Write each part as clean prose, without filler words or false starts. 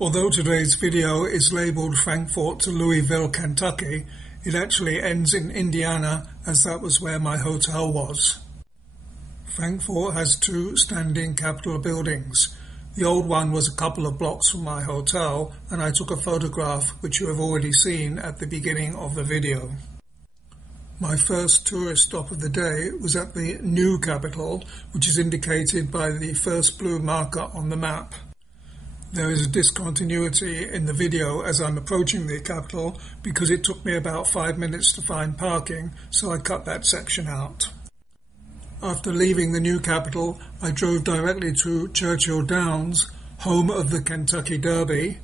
Although today's video is labelled Frankfort to Louisville, Kentucky, it actually ends in Indiana, as that was where my hotel was. Frankfort has two standing Capitol buildings. The old one was a couple of blocks from my hotel, and I took a photograph which you have already seen at the beginning of the video. My first tourist stop of the day was at the new Capitol, which is indicated by the first blue marker on the map. There is a discontinuity in the video as I'm approaching the Capitol because it took me about 5 minutes to find parking, so I cut that section out. After leaving the new Capitol, I drove directly to Churchill Downs, home of the Kentucky Derby,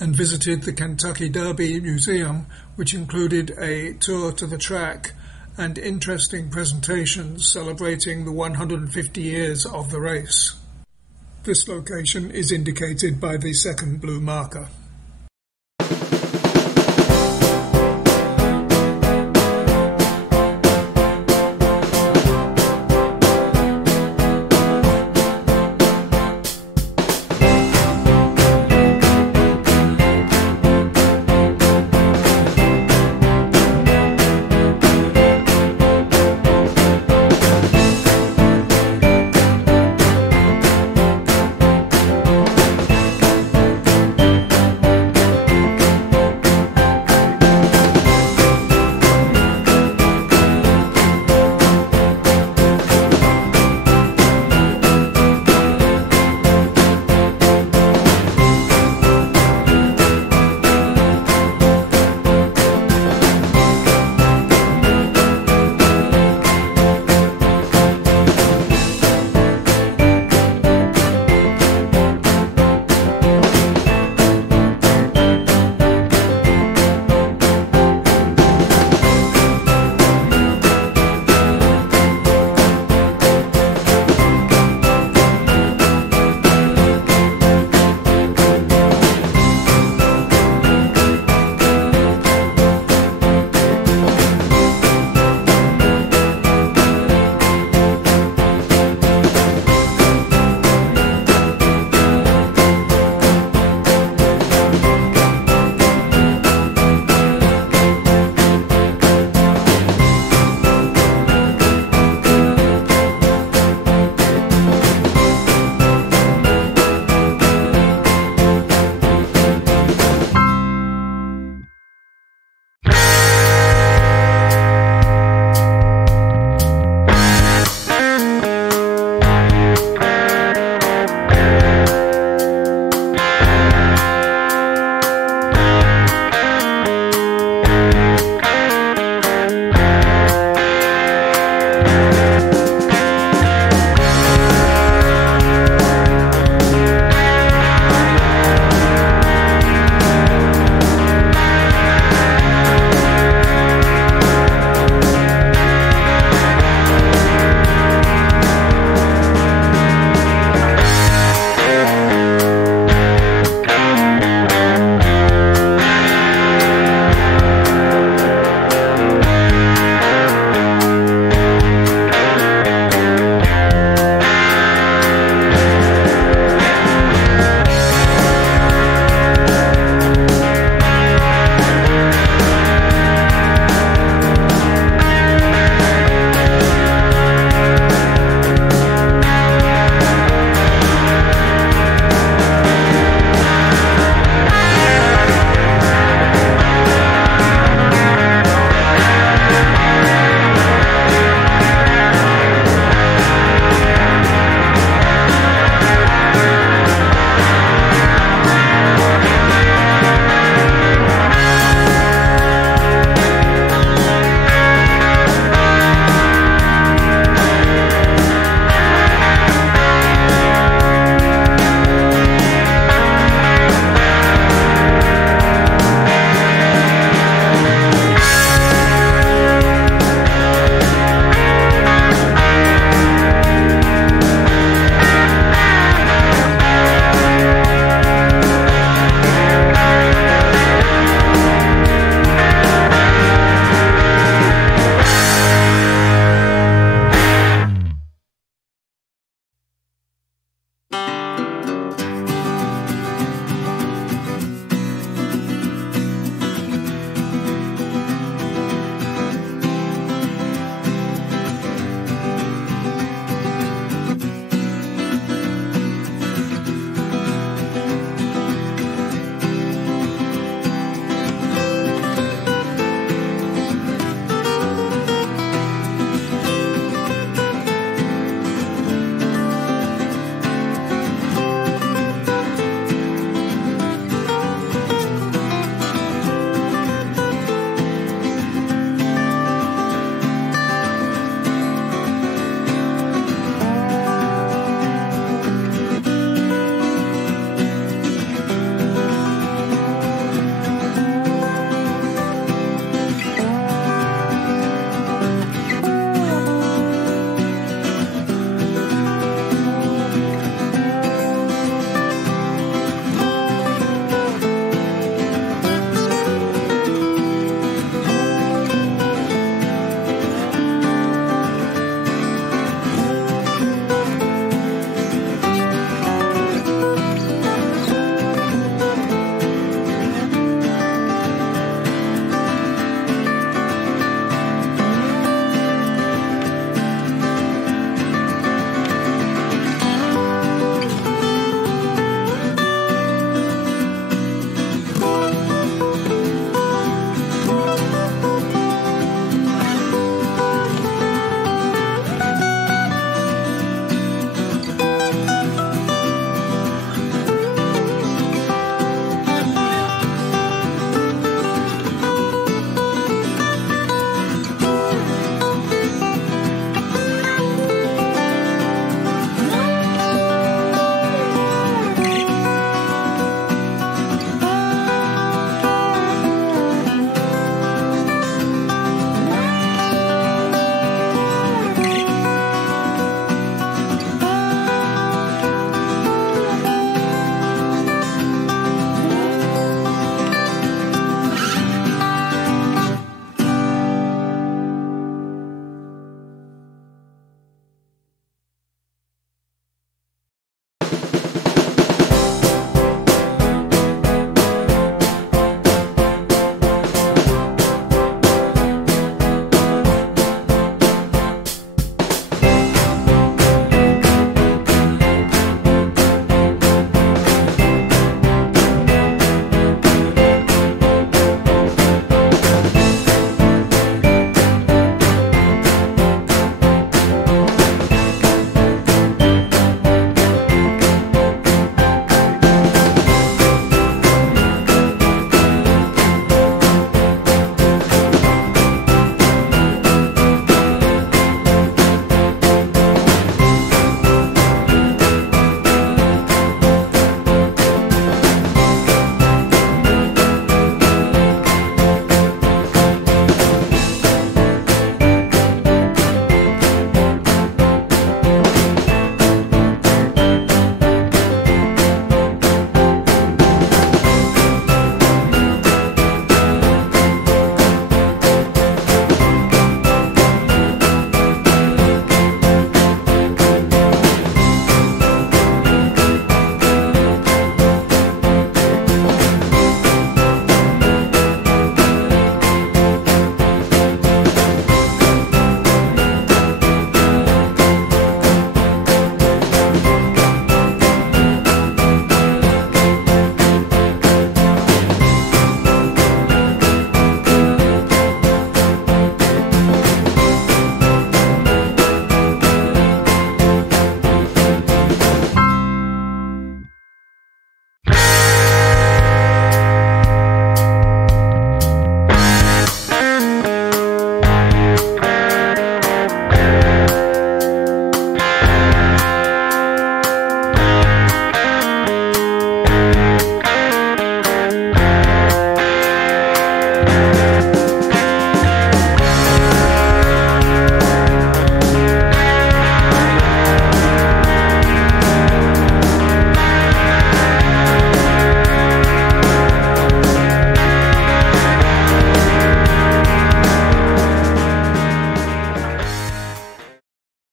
and visited the Kentucky Derby Museum, which included a tour to the track and interesting presentations celebrating the 150 years of the race. This location is indicated by the second blue marker.